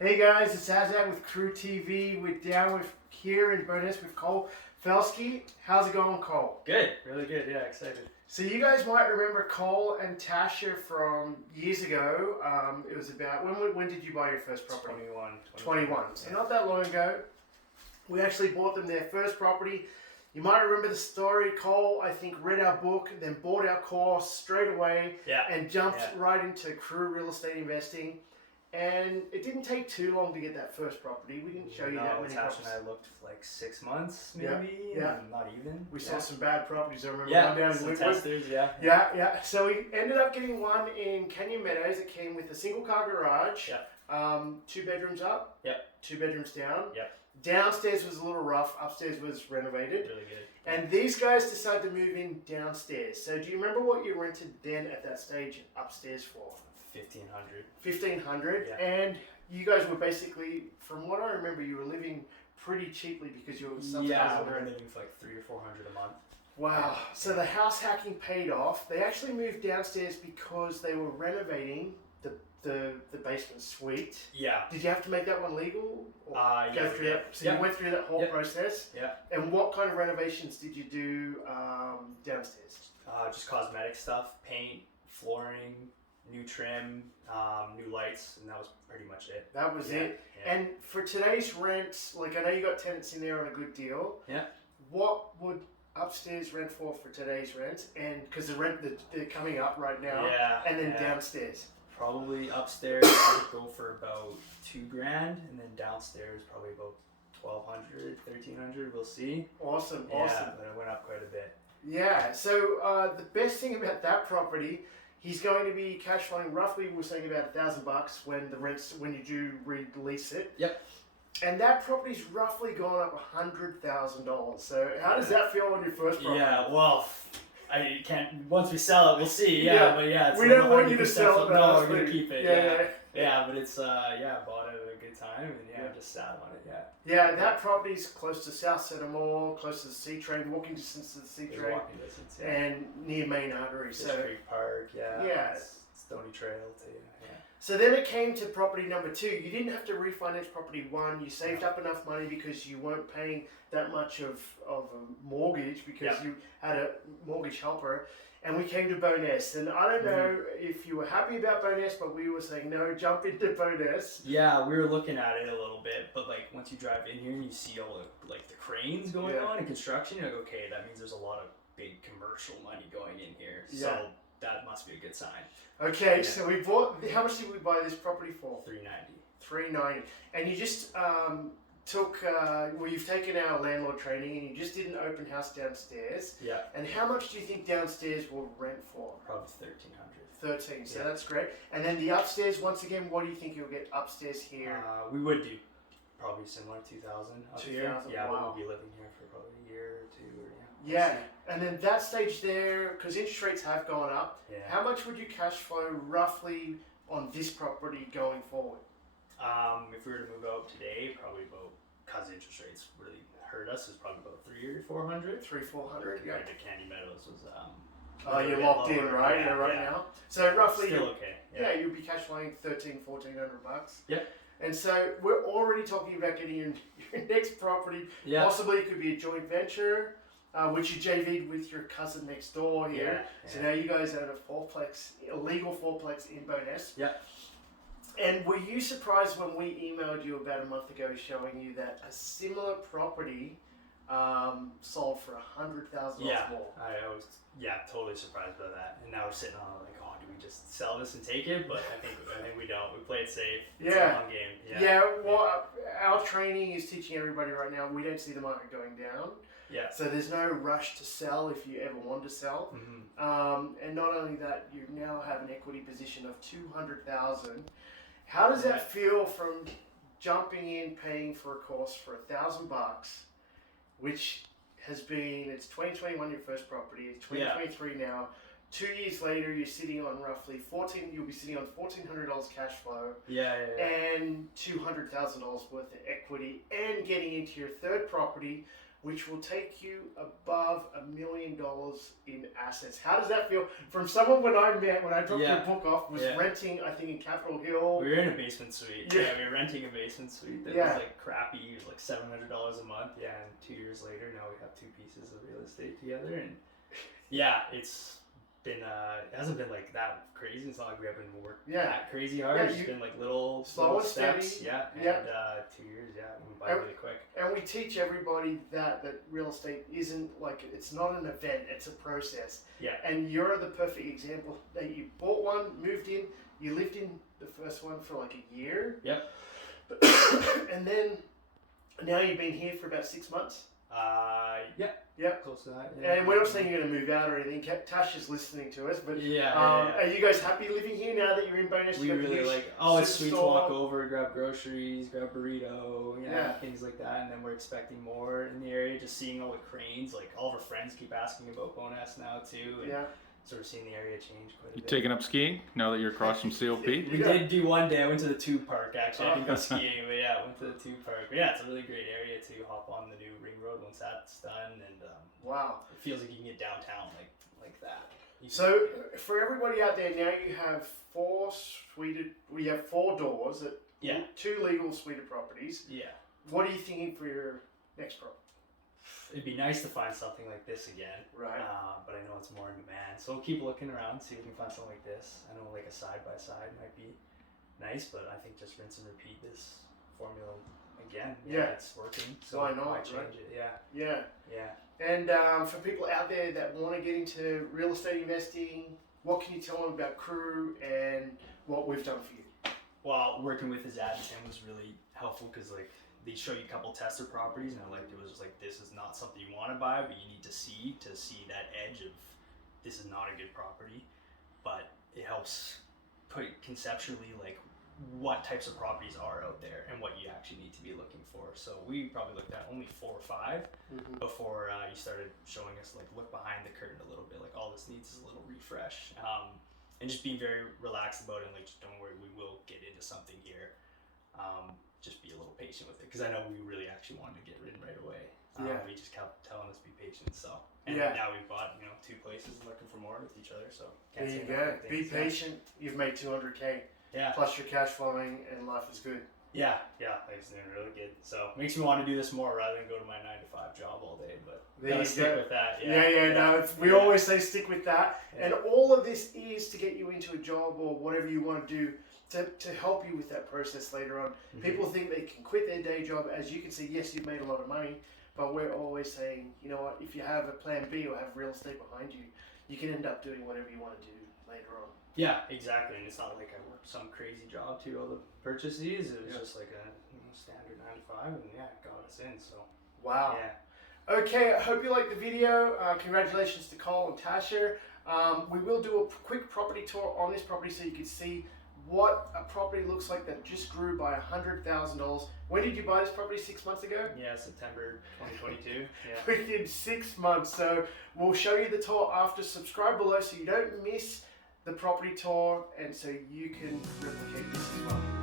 Hey guys, it's Azad with Crew TV. We're down here in Bonus with Cole Felsky. How's it going, Cole? Good, really good. Yeah, excited. So you guys might remember Cole and Tasha from years ago. It was about when did you buy your first property? 21. So not that long ago. We actually bought them their first property. You might remember the story. Cole, I think, read our book, then bought our course straight away, and jumped right into Crew Real Estate Investing. And it didn't take too long to get that first property. We didn't show you that many properties. Tasha and I looked for like 6 months, maybe. Yeah. Not even. We saw some bad properties. I remember one down in some Woodwood. testers, Yeah. So we ended up getting one in Canyon Meadows. It came with a single car garage. 2 bedrooms up. 2 bedrooms down. Downstairs was a little rough. Upstairs was renovated. Really good. And these guys decided to move in downstairs. So do you remember what you rented then at that stage upstairs for? 1,500. 1,500. And you guys were basically, from what I remember, you were living pretty cheaply because you were subsidized. We were living for like 300 or 400 a month. Wow. So the house hacking paid off. They actually moved downstairs because they were renovating the basement suite. Yeah. Did you have to make that one legal? Go through that? So you went through that whole process? Yeah. And what kind of renovations did you do downstairs? Just cosmetic stuff, paint, flooring, new trim, new lights, and that was pretty much it. That was it. Yeah. And for today's rent, like I know you got tenants in there on a good deal. Yeah. What would upstairs rent for today's rent? And because the rent they're coming up right now. Yeah. And then downstairs. Probably upstairs I would go for about $2,000, and then downstairs probably about 1,200, 1,300. We'll see. Awesome. Yeah, but it went up quite a bit. Yeah. So the best thing about that property, he's going to be cash flowing roughly. We're saying about $1,000 when you do release it. Yep. And that property's roughly gone up $100,000. So how does that feel on your first property? Yeah. Well, I can't. Once we sell it, we'll see. But it's we don't want you to sell it. No, we're gonna keep it. Yeah. But it's bought it at a good time, and just sat on it. Yeah, that property's close to South Centre Mall, close to the C train, walking distance to the C train, walking distance, and near Main Artery. Creek Park, Stony Trail too. So then it came to property number 2. You didn't have to refinance property 1. You saved up enough money because you weren't paying that much of a mortgage because you had a mortgage helper. And we came to Bonus. And I don't know if you were happy about Bonus, but we were saying, no, jump into Bonus. Yeah, we were looking at it a little bit. But like once you drive in here and you see all the cranes going on in construction, you're like, okay, that means there's a lot of big commercial money going in here. So that must be a good sign. Okay, so we bought. How much did we buy this property for? $390. And you just you've taken our landlord training and you just did an open house downstairs. Yeah. And how much do you think downstairs will rent for? Probably $1,300. 13. So that's great. And then the upstairs, once again, what do you think you'll get upstairs here? We would do probably similar, 2,000 up here. Yeah, wow. but we'll be living here for probably a year or two. Yeah, and then that stage there, because interest rates have gone up, how much would you cash flow roughly on this property going forward? If we were to move out today, probably about, because interest rates really hurt us, is probably about 300 or 400. 300-400, yeah. Compared to Candy Meadows was you're locked in, right? Now. So roughly, still okay. You'll be cash flowing $1,400 bucks. Yep. And so we're already talking about getting your next property. Possibly it could be a joint venture. Which you JV'd with your cousin next door here. So now you guys own a legal fourplex in Bonus. Yeah. And were you surprised when we emailed you about a month ago showing you that a similar property sold for $100,000 more? I was totally surprised by that. And now we're sitting on like, oh, do we just sell this and take it? But I think we don't. We play it safe. It's a long game. Well, our training is teaching everybody right now. We don't see the market going down. Yeah. So there's no rush to sell if you ever want to sell. And not only that, you now have an equity position of $200,000. How does that feel from jumping in, paying for a course for $1,000, which has been, it's 2021 your first property, it's 2023 now. 2 years later, you're sitting on roughly you'll be sitting on $1,400 cash flow. And $200,000 worth of equity, and getting into your third property, which will take you above $1 million in assets. How does that feel? From someone when I dropped your book off, was renting, I think, in Capitol Hill. We were in a basement suite. Yeah, we were renting a basement suite that was like crappy. It was like $700 a month. Yeah, and 2 years later, now we have 2 pieces of real estate together. And yeah, it's been, it hasn't been like that crazy. It's not like we haven't worked that crazy hard. It's just been like little steps. Steady. Yeah, and 2 years, went by really quick. And we teach everybody that real estate isn't like, it's not an event, it's a process. Yeah. And you're the perfect example that you bought one, moved in, you lived in the first one for like a year. Yep. And then now you've been here for about 6 months. Yeah, close to that. Yeah. And we're not saying you're going to move out or anything. Tash is listening to us, but are you guys happy living here now that you're in Bonus? We really like. Oh, it's sweet to walk over, grab groceries, grab a burrito, things like that. And then we're expecting more in the area. Just seeing all the cranes. Like all of our friends keep asking about Bonus now too. And sort of seeing the area change quite a bit. You taking up skiing now that you're across from COP? We did do one day. I went to the tube park actually. I didn't go skiing, but I went to the tube park. But it's a really great area to hop on the new ring road once that's done. And wow, it feels like you can get downtown like that. So for everybody out there now, you have 4 doors at 2 legal suited properties. Yeah. What are you thinking for your next property? It'd be nice to find something like this again. Right. But I know it's more in demand. So we'll keep looking around, see if we can find something like this. I know like a side-by-side might be nice, but I think just rinse and repeat this formula again. Yeah, it's working. So why not? Why change it? Yeah. Yeah. And for people out there that want to get into real estate investing, what can you tell them about Crew and what we've done for you? Well, working with Azad Tim was really helpful because like they show you a couple tester properties, and I liked it was just like, this is not something you want to buy, but you need to see that edge of this is not a good property. But it helps put conceptually like what types of properties are out there and what you actually need to be looking for. So we probably looked at only 4 or 5 before you started showing us like look behind the curtain a little bit, like all this needs is a little refresh, and just being very relaxed about it. And like, just don't worry, we will get into something here. Just be a little patient with it because I know we really actually wanted to get rid right away. We just kept telling us to be patient. So now we've bought 2 places and looking for more with each other. So there you go. Be patient. You've made $200K. Plus your cash flowing and life is good. It's doing really good. So it makes me want to do this more rather than go to my 9-to-5 job all day. But there you stick with that. We always say stick with that. And all of this is to get you into a job or whatever you want to do to help you with that process later on. People think they can quit their day job. As you can see, yes, you've made a lot of money, but we're always saying, you know what, if you have a plan B or have real estate behind you, you can end up doing whatever you want to do later on. Yeah, exactly. And it's not like I worked some crazy job to all the purchase these. It was just like a standard 9-to-5, and got us in. So wow. Yeah. Okay, I hope you liked the video. Congratulations to Cole and Tasha. We will do a quick property tour on this property so you can see what a property looks like that just grew by $100,000. When did you buy this property? 6 months ago? Yeah, September 2022. Within 6 months. So we'll show you the tour after. Subscribe below so you don't miss the property tour and so you can replicate this as well.